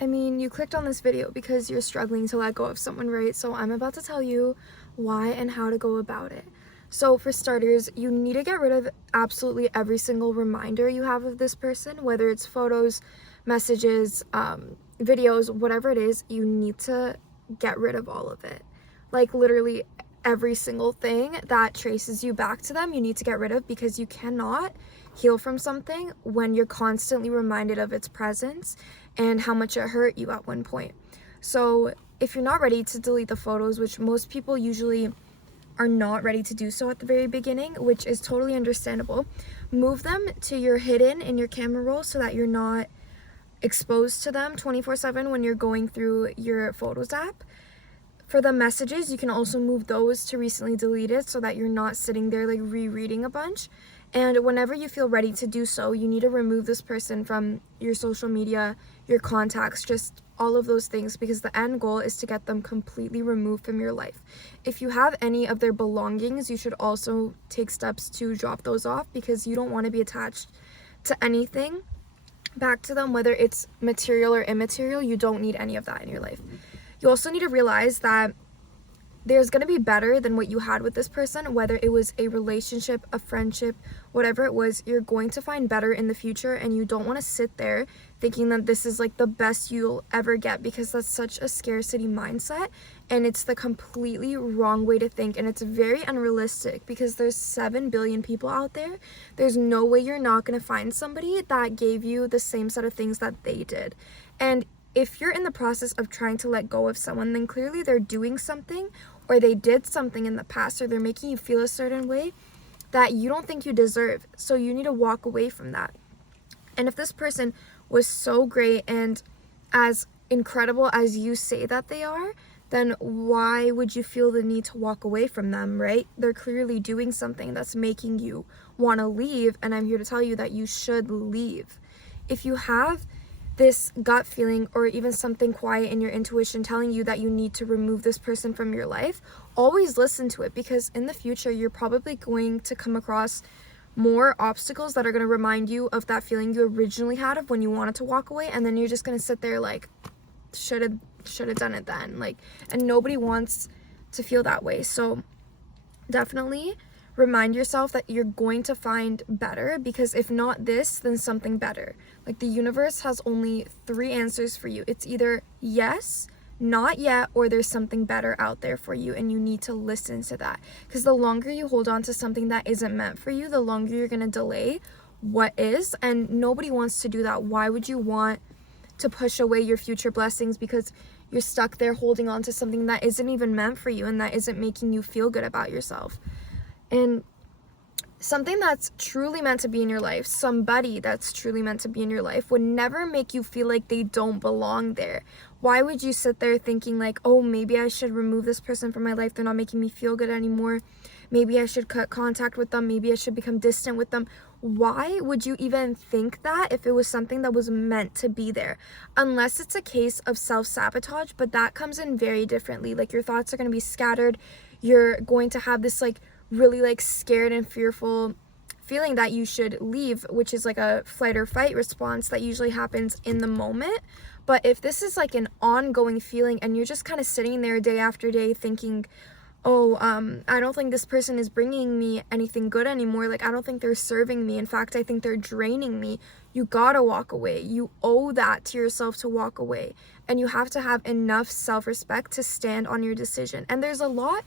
I mean, you clicked on this video because you're struggling to let go of someone, right? So I'm about to tell you why and how to go about it. So for starters, you need to get rid of absolutely every single reminder you have of this person, whether it's photos, messages, videos, whatever it is. You need to get rid of all of it. Like literally every single thing that traces you back to them, you need to get rid of, because you cannot heal from something when you're constantly reminded of its presence and how much it hurt you at one point. So if you're not ready to delete the photos, which most people usually are not ready to do so at the very beginning, which is totally understandable, move them to your hidden in your camera roll so that you're not exposed to them 24/7 when you're going through your photos app. For the messages, you can also move those to recently deleted so that you're not sitting there like rereading a bunch. And whenever you feel ready to do so, you need to remove this person from your social media, your contacts, just all of those things, because the end goal is to get them completely removed from your life. If you have any of their belongings, you should also take steps to drop those off, because you don't want to be attached to anything back to them, whether it's material or immaterial. You don't need any of that in your life. You also need to realize that there's going to be better than what you had with this person, whether it was a relationship, a friendship, whatever it was. You're going to find better in the future, and you don't want to sit there thinking that this is like the best you'll ever get, because that's such a scarcity mindset, and it's the completely wrong way to think, and it's very unrealistic, because there's 7 billion people out there. There's no way you're not going to find somebody that gave you the same set of things that they did. And if you're in the process of trying to let go of someone, then clearly they're doing something, or they did something in the past, or they're making you feel a certain way that you don't think you deserve. So you need to walk away from that. And if this person was so great and as incredible as you say that they are, then why would you feel the need to walk away from them, right? They're clearly doing something that's making you want to leave, and I'm here to tell you that you should leave. If you have this gut feeling, or even something quiet in your intuition telling you that you need to remove this person from your life, always listen to it, because in the future you're probably going to come across more obstacles that are going to remind you of that feeling you originally had of when you wanted to walk away, and then you're just going to sit there like, should have done it then, like, and nobody wants to feel that way. So definitely remind yourself that you're going to find better, because if not this, then something better. Like, the universe has only 3 answers for you. It's either yes, not yet, or there's something better out there for you, and you need to listen to that. Because the longer you hold on to something that isn't meant for you, the longer you're going to delay what is, and nobody wants to do that. Why would you want to push away your future blessings because you're stuck there holding on to something that isn't even meant for you and that isn't making you feel good about yourself? And something that's truly meant to be in your life, somebody that's truly meant to be in your life, would never make you feel like they don't belong there. Why would you sit there thinking like, oh, maybe I should remove this person from my life, they're not making me feel good anymore, maybe I should cut contact with them, maybe I should become distant with them? Why would you even think that if it was something that was meant to be there? Unless it's a case of self-sabotage, but that comes in very differently. Like, your thoughts are going to be scattered, you're going to have this like really like scared and fearful feeling that you should leave, which is like a flight or fight response that usually happens in the moment. But if this is like an ongoing feeling and you're just kind of sitting there day after day thinking, oh, I don't think this person is bringing me anything good anymore, like I don't think they're serving me, in fact I think they're draining me, you gotta walk away. You owe that to yourself to walk away, and you have to have enough self-respect to stand on your decision. And there's a lot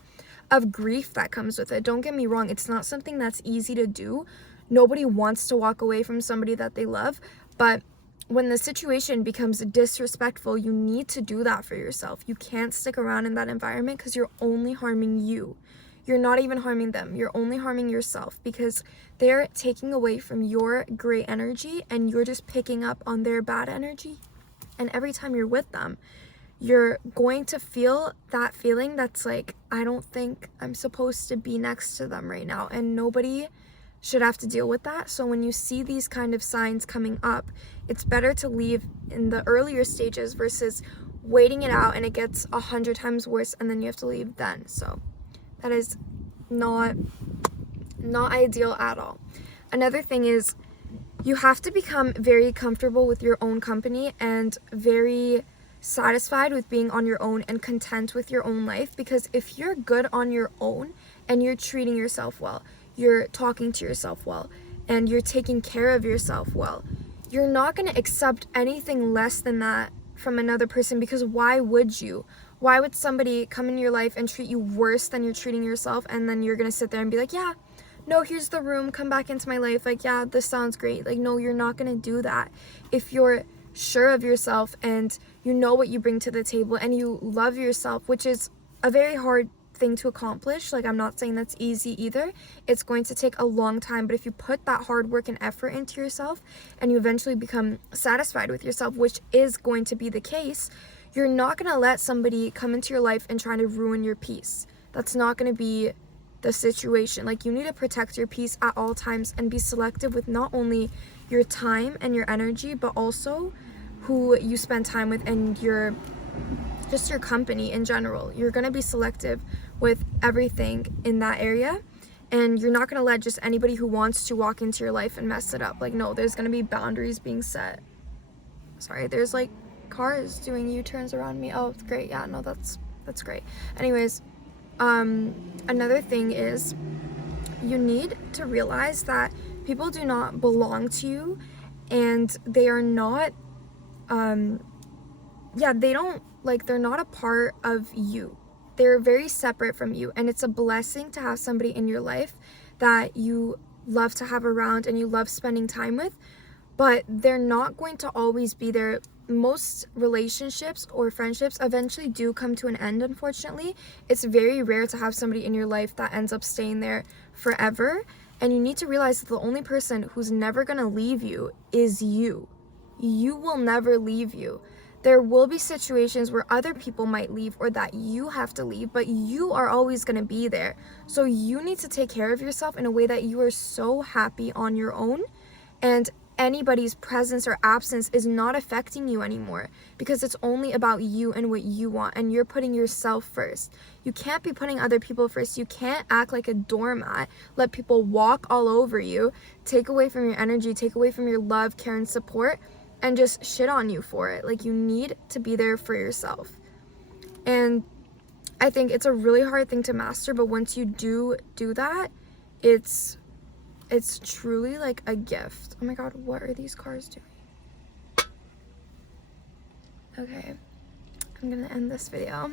of grief that comes with it. Don't get me wrong, it's not something that's easy to do. Nobody wants to walk away from somebody that they love, but when the situation becomes disrespectful, you need to do that for yourself. You can't stick around in that environment, because you're only harming you. You're not even harming them, you're only harming yourself, because they're taking away from your great energy and you're just picking up on their bad energy. And every time you're with them, you're going to feel that feeling that's like, I don't think I'm supposed to be next to them right now, and nobody should have to deal with that. So when you see these kind of signs coming up, it's better to leave in the earlier stages versus waiting it out and it gets 100 times worse and then you have to leave then. So that is not ideal at all. Another thing is, you have to become very comfortable with your own company and very satisfied with being on your own and content with your own life, because if you're good on your own and you're treating yourself well, you're talking to yourself well, and you're taking care of yourself well, you're not going to accept anything less than that from another person, because why would you? Why would somebody come in your life and treat you worse than you're treating yourself, and then you're going to sit there and be like, yeah, no, here's the room, come back into my life, like, yeah, this sounds great. Like, no, you're not going to do that. If you're sure of yourself and you know what you bring to the table and you love yourself, which is a very hard thing to accomplish. Like, I'm not saying that's easy either. It's going to take a long time, but if you put that hard work and effort into yourself and you eventually become satisfied with yourself, which is going to be the case, you're not going to let somebody come into your life and try to ruin your peace. That's not going to be the situation. Like, you need to protect your peace at all times and be selective with not only your time and your energy, but also who you spend time with and your company in general. You're going to be selective with everything in that area, and you're not going to let just anybody who wants to walk into your life and mess it up. Like, no, there's going to be boundaries being set. Sorry, there's like cars doing U-turns around me. Oh, great. Yeah, no, that's great. Anyways, another thing is you need to realize that people do not belong to you, and they are not they're not a part of you. They're very separate from you, and it's a blessing to have somebody in your life that you love to have around and you love spending time with, but they're not going to always be there. Most relationships or friendships eventually do come to an end, unfortunately. It's very rare to have somebody in your life that ends up staying there forever, and you need to realize that the only person who's never going to leave you is you. You will never leave you. There will be situations where other people might leave or that you have to leave, but you are always going to be there. So you need to take care of yourself in a way that you are so happy on your own, and anybody's presence or absence is not affecting you anymore, because it's only about you and what you want, and you're putting yourself first. You can't be putting other people first. You can't act like a doormat, let people walk all over you, take away from your energy, take away from your love, care, and support, and just shit on you for it. Like, you need to be there for yourself. And I think it's a really hard thing to master, but once you do that, it's truly like a gift. Oh my god, what are these cars doing? Okay, I'm gonna end this video.